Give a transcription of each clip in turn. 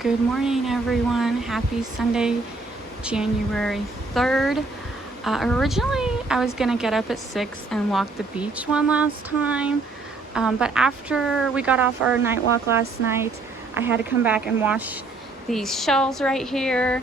Good morning, everyone. Happy Sunday, January 3rd. Originally, I was gonna get up at 6 and walk the beach one last time, but after we got off our night walk last night, I had to come back and wash these shells right here.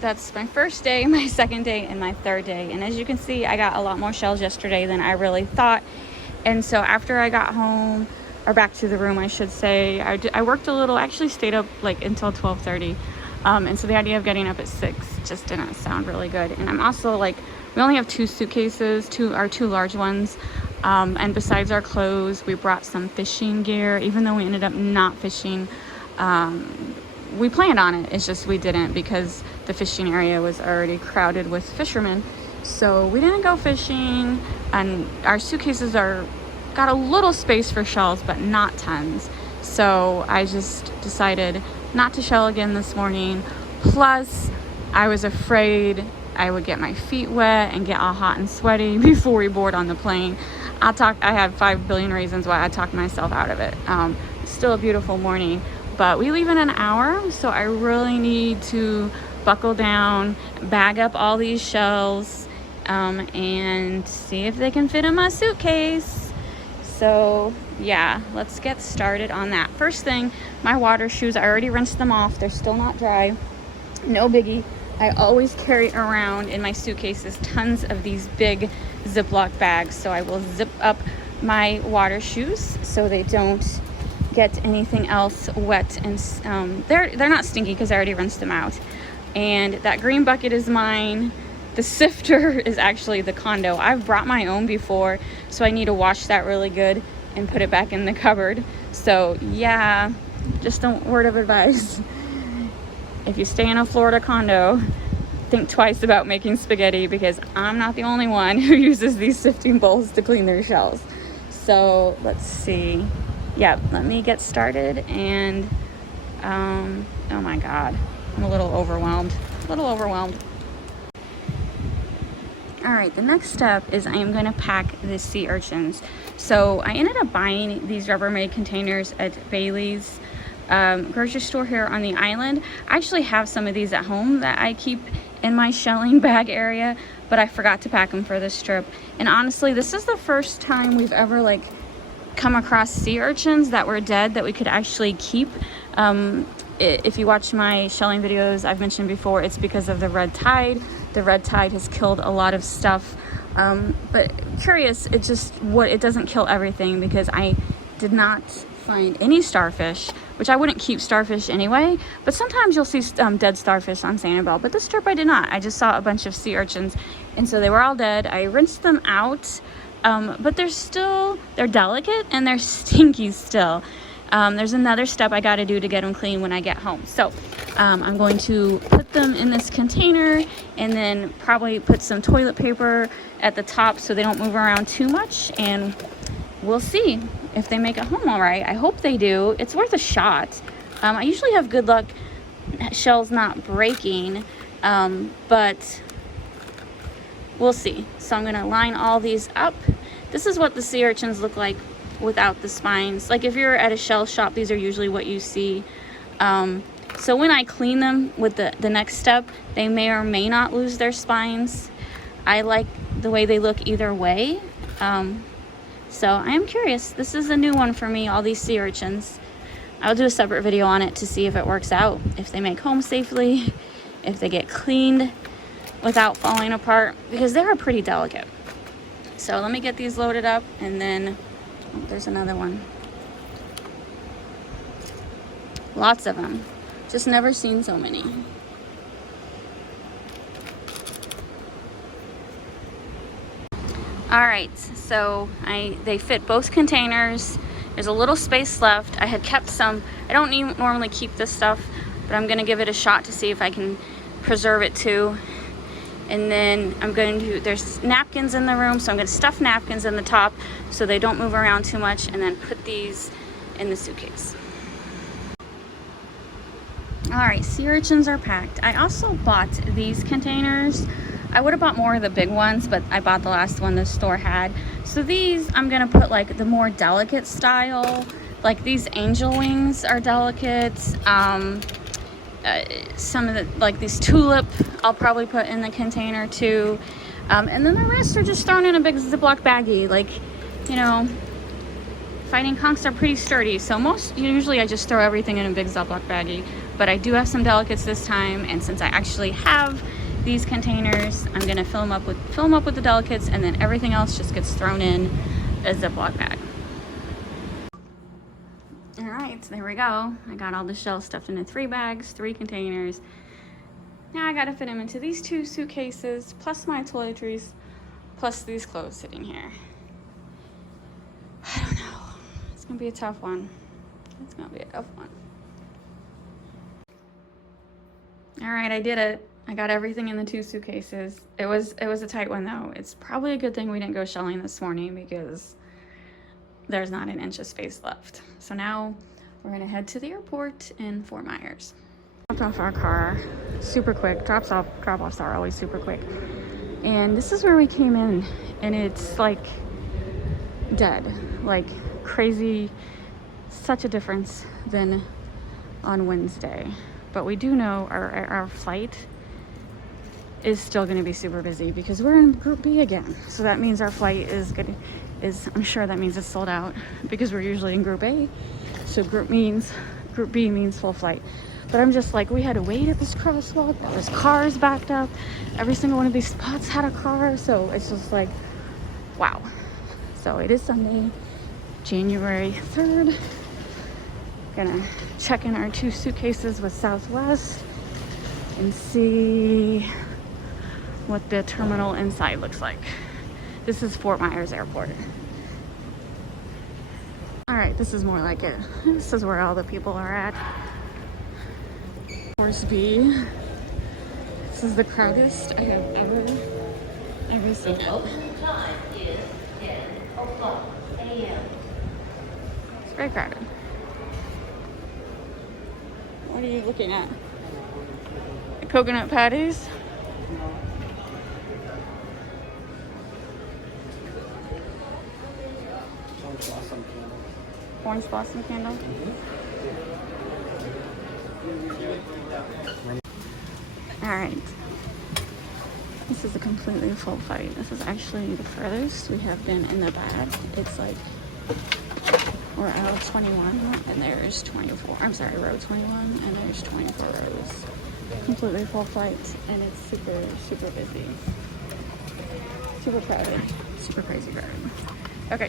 That's my first day, my second day, and my third day. And as you can see, I got a lot more shells yesterday than I really thought. And so after I got home, or back to the room, I should say, I worked a little, actually stayed up like until 12:30. And so the idea of getting up at 6 just didn't sound really good. And I'm also like, we only have 2 suitcases, two large ones. And besides our clothes, we brought some fishing gear, even though we ended up not fishing. We planned on it, it's just we didn't because the fishing area was already crowded with fishermen. So we didn't go fishing, and our suitcases got a little space for shells, but not tons. So I just decided not to shell again this morning. Plus, I was afraid I would get my feet wet and get all hot and sweaty before we board on the plane. I had 5 billion reasons why I talked myself out of it. Still a beautiful morning, but we leave in an hour, so I really need to buckle down, bag up all these shells, and see if they can fit in my suitcase. So yeah, let's get started on that. First thing, my water shoes, I already rinsed them off. They're still not dry. No biggie. I always carry around in my suitcases tons of these big Ziploc bags. So I will zip up my water shoes so they don't get anything else wet. And they're not stinky because I already rinsed them out. And that green bucket is mine. The sifter is actually the condo. I've brought my own before, so I need to wash that really good and put it back in the cupboard. So yeah, just a word of advice. If you stay in a Florida condo, think twice about making spaghetti, because I'm not the only one who uses these sifting bowls to clean their shells. So let's see. Yeah, let me get started. And oh my God, I'm a little overwhelmed. All right, the next step is I am going to pack the sea urchins. So I ended up buying these Rubbermaid containers at Bailey's grocery store here on the island. I actually have some of these at home that I keep in my shelling bag area, but I forgot to pack them for this trip. And honestly, this is the first time we've ever like come across sea urchins that were dead that we could actually keep. If you watch my shelling videos, I've mentioned before, it's because of the red tide. The red tide has killed a lot of stuff. But curious, it doesn't kill everything, because I did not find any starfish, which I wouldn't keep starfish anyway. But sometimes you'll see dead starfish on Sanibel. But this trip I did not. I just saw a bunch of sea urchins, and so they were all dead. I rinsed them out, but they're delicate and they're stinky still. There's another step I got to do to get them clean when I get home. So I'm going to put them in this container and then probably put some toilet paper at the top so they don't move around too much, and we'll see if they make it home all right. I hope they do. It's worth a shot. I usually have good luck shells not breaking, but we'll see. So I'm going to line all these up. This is what the sea urchins look like without the spines. Like if you're at a shell shop, these are usually what you see. So when I clean them with the next step, they may or may not lose their spines. I like the way they look either way. So I am curious. This is a new one for me, all these sea urchins. I'll do a separate video on it to see if it works out, if they make home safely, if they get cleaned without falling apart, because they are pretty delicate. So let me get these loaded up, and then oh, there's another one. Lots of them. Just never seen so many. All right, so they fit both containers. There's a little space left. I had kept some. I don't normally keep this stuff, but I'm gonna give it a shot to see if I can preserve it too. And then there's napkins in the room, so I'm gonna stuff napkins in the top so they don't move around too much, and then put these in the suitcase. All right, sea urchins are packed. I also bought these containers. I would have bought more of the big ones, but I bought the last one the store had. So these, I'm gonna put like the more delicate style. Like these angel wings are delicate. some of the, like these tulip, I'll probably put in the container too. And then the rest are just thrown in a big Ziploc baggie. Like, you know, fighting conchs are pretty sturdy. So usually I just throw everything in a big Ziploc baggie. But I do have some delicates this time. And since I actually have these containers, I'm gonna fill them up with the delicates, and then everything else just gets thrown in a Ziploc bag. All right, so there we go. I got all the shells stuffed into 3 bags, 3 containers. Now I gotta fit them into these 2 suitcases, plus my toiletries, plus these clothes sitting here. I don't know. It's gonna be a tough one. It's gonna be a tough one. All right, I did it. I got everything in the 2 suitcases. It was a tight one though. It's probably a good thing we didn't go shelling this morning because there's not an inch of space left. So now we're gonna head to the airport in Fort Myers. Dropped off our car, super quick. Drop-offs are always super quick. And this is where we came in, and it's like dead, like crazy. Such a difference than on Wednesday. But we do know our flight is still going to be super busy because we're in Group B again. So that means our flight I'm sure that means it's sold out because we're usually in Group A. So Group B means full flight. But I'm just like, we had to wait at this crosswalk. There was cars backed up. Every single one of these spots had a car. So it's just like, wow. So it is Sunday, January 3rd. Gonna check in our 2 suitcases with Southwest and see what the terminal inside looks like. This is Fort Myers Airport. All right, this is more like it. This is where all the people are at. Course B. This is the crowdest I have ever seen it. Time is 10:00 a.m. It's very crowded. What are you looking at? The coconut patties? Orange blossom candle. All right. This is a completely full flight. This is actually the furthest we have been in the bag. It's like we're aisle 21 and there's 24. I'm sorry, row 21 and there's 24 rows. Completely full flight, and it's super, super busy. Super crowded. Super crazy crowded. Okay,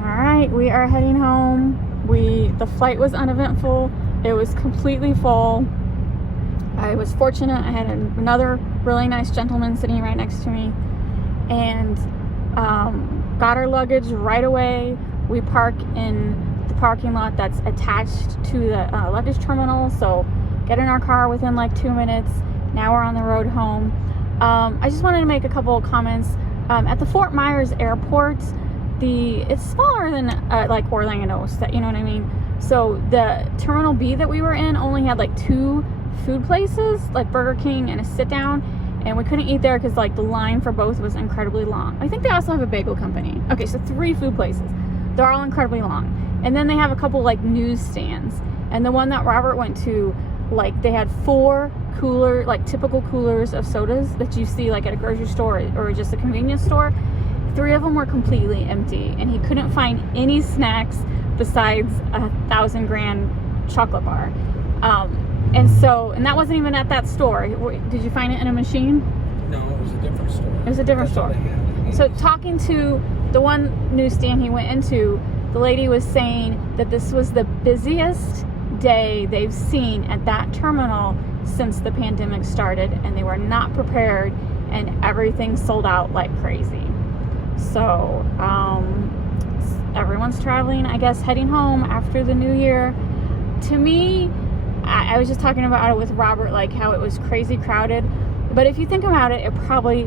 all right, we are heading home. The flight was uneventful. It was completely full. I was fortunate. I had another really nice gentleman sitting right next to me, and got our luggage right away. We park in the parking lot that's attached to the luggage terminal, so get in our car within like 2 minutes. Now we're on the road home. I just wanted to make a couple of comments. At the Fort Myers airport, it's smaller than like Orlando, you know what I mean? So the Terminal B that we were in only had like 2 food places, like Burger King and a sit down, and we couldn't eat there because like the line for both was incredibly long. I think they also have a bagel company. Okay, so 3 food places. They're all incredibly long. And then they have a couple like news stands. And the one that Robert went to, like they had 4 typical coolers of sodas that you see like at a grocery store or just a convenience store. 3 of them were completely empty, and he couldn't find any snacks besides a 1,000 grand chocolate bar. And that wasn't even at that store. Did you find it in a machine? No, it was a different store. It was a different store. So talking to the one newsstand he went into, the lady was saying that this was the busiest day they've seen at that terminal since the pandemic started, and they were not prepared, and everything sold out like crazy. So everyone's traveling, I guess, heading home after the new year. To me, I was just talking about it with Robert, like how it was crazy crowded, but if you think about it, it probably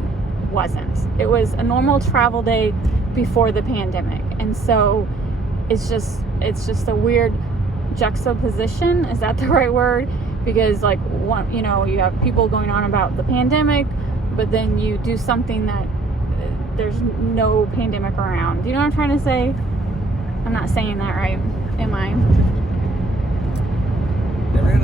wasn't. It was a normal travel day before the pandemic, and so it's just a weird juxtaposition. Is that the right word? Because like one, you have people going on about the pandemic, but then you do something that there's no pandemic around. Do you know what I'm trying to say? I'm not saying that right, am I? They ran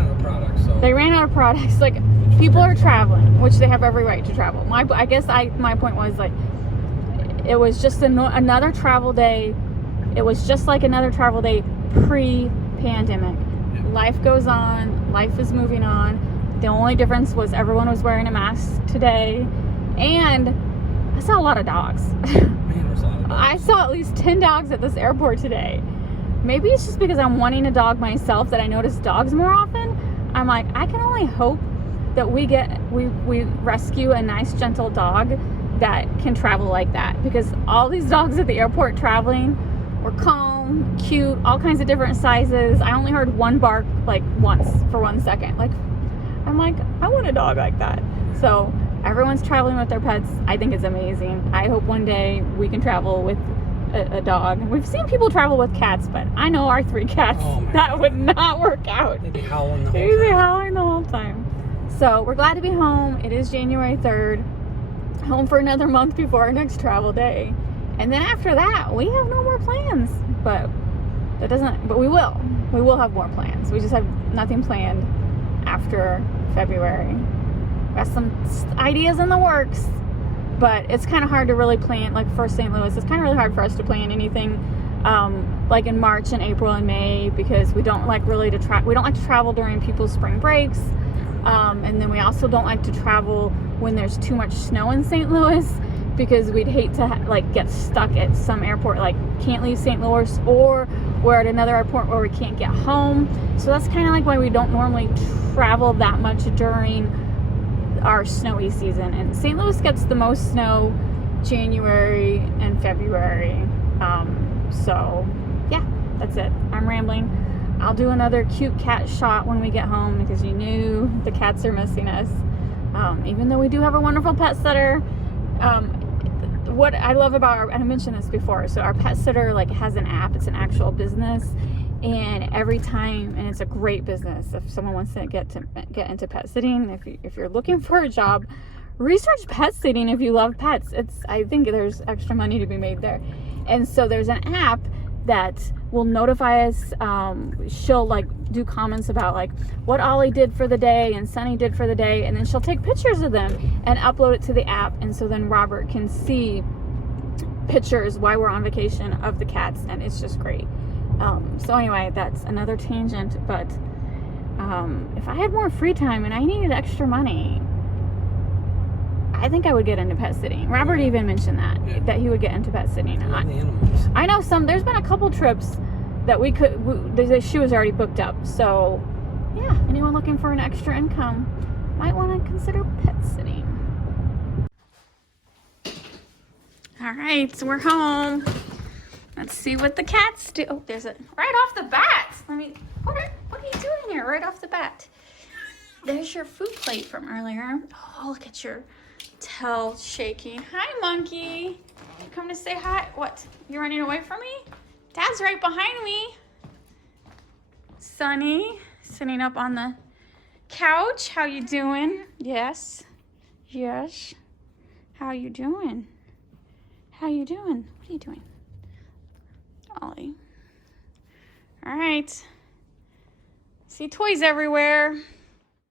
They ran out of products. Like, people are traveling, which they have every right to travel. My point was, like, it was just another travel day. It was just like another travel day pre-pandemic. Life goes on. Life is moving on. The only difference was everyone was wearing a mask today. And I saw a lot of dogs. Man, there's a lot of dogs. I saw at least 10 dogs at this airport today. Maybe it's just because I'm wanting a dog myself that I notice dogs more often. I'm like, I can only hope that we rescue a nice, gentle dog that can travel like that. Because all these dogs at the airport traveling were calm, cute, all kinds of different sizes. I only heard one bark, like, once for 1 second. Like, I'm like, I want a dog like that. So everyone's traveling with their pets. I think it's amazing. I hope one day we can travel with a dog. We've seen people travel with cats, but I know our 3 cats, that would not work out. They'd be howling the whole They'd be time. howling the whole time. So we're glad to be home. It is January 3rd. Home for another month before our next travel day. And then after that, we have no more plans. But we will. We will have more plans. We just have nothing planned after February. Got some ideas in the works, but it's kind of hard to really plan, like for St. Louis, it's kind of really hard for us to plan anything like in March and April and May, because we don't like we don't like to travel during people's spring breaks, and then we also don't like to travel when there's too much snow in St. Louis, because we'd hate to like get stuck at some airport, like can't leave St. Louis, or we're at another airport where we can't get home. So that's kind of like why we don't normally travel that much during our snowy season. And St. Louis gets the most snow January and February. So yeah, that's it. I'm rambling. I'll do another cute cat shot when we get home, because you knew the cats are missing us. Even though we do have a wonderful pet sitter. What I love about and I mentioned this before, so our pet sitter like has an app. It's an actual business, and every time, and it's a great business if someone wants to get into pet sitting. If you're looking for a job, research pet sitting. If you love pets, I think there's extra money to be made there. And so there's an app that will notify us. She'll like do comments about like what Ollie did for the day and Sunny did for the day, and then she'll take pictures of them and upload it to the app, and so then Robert can see pictures while we're on vacation of the cats, and it's just great. So anyway, that's another tangent, but if I had more free time and I needed extra money, I think I would get into pet sitting. Robert even mentioned that he would get into pet sitting. I love the animals. I know there's been a couple trips that she was already booked up. So yeah, anyone looking for an extra income might want to consider pet sitting. All right, so we're home. Let's see what the cats do. Oh, there's right off the bat. What are you doing here right off the bat? There's your food plate from earlier. Oh, look at your tail shaking. Hi, monkey. You come to say hi? What? You running away from me? Dad's right behind me. Sunny, sitting up on the couch. How you doing? Yes. Yes. How you doing? How you doing? What are you doing? Ollie. All right. See toys everywhere.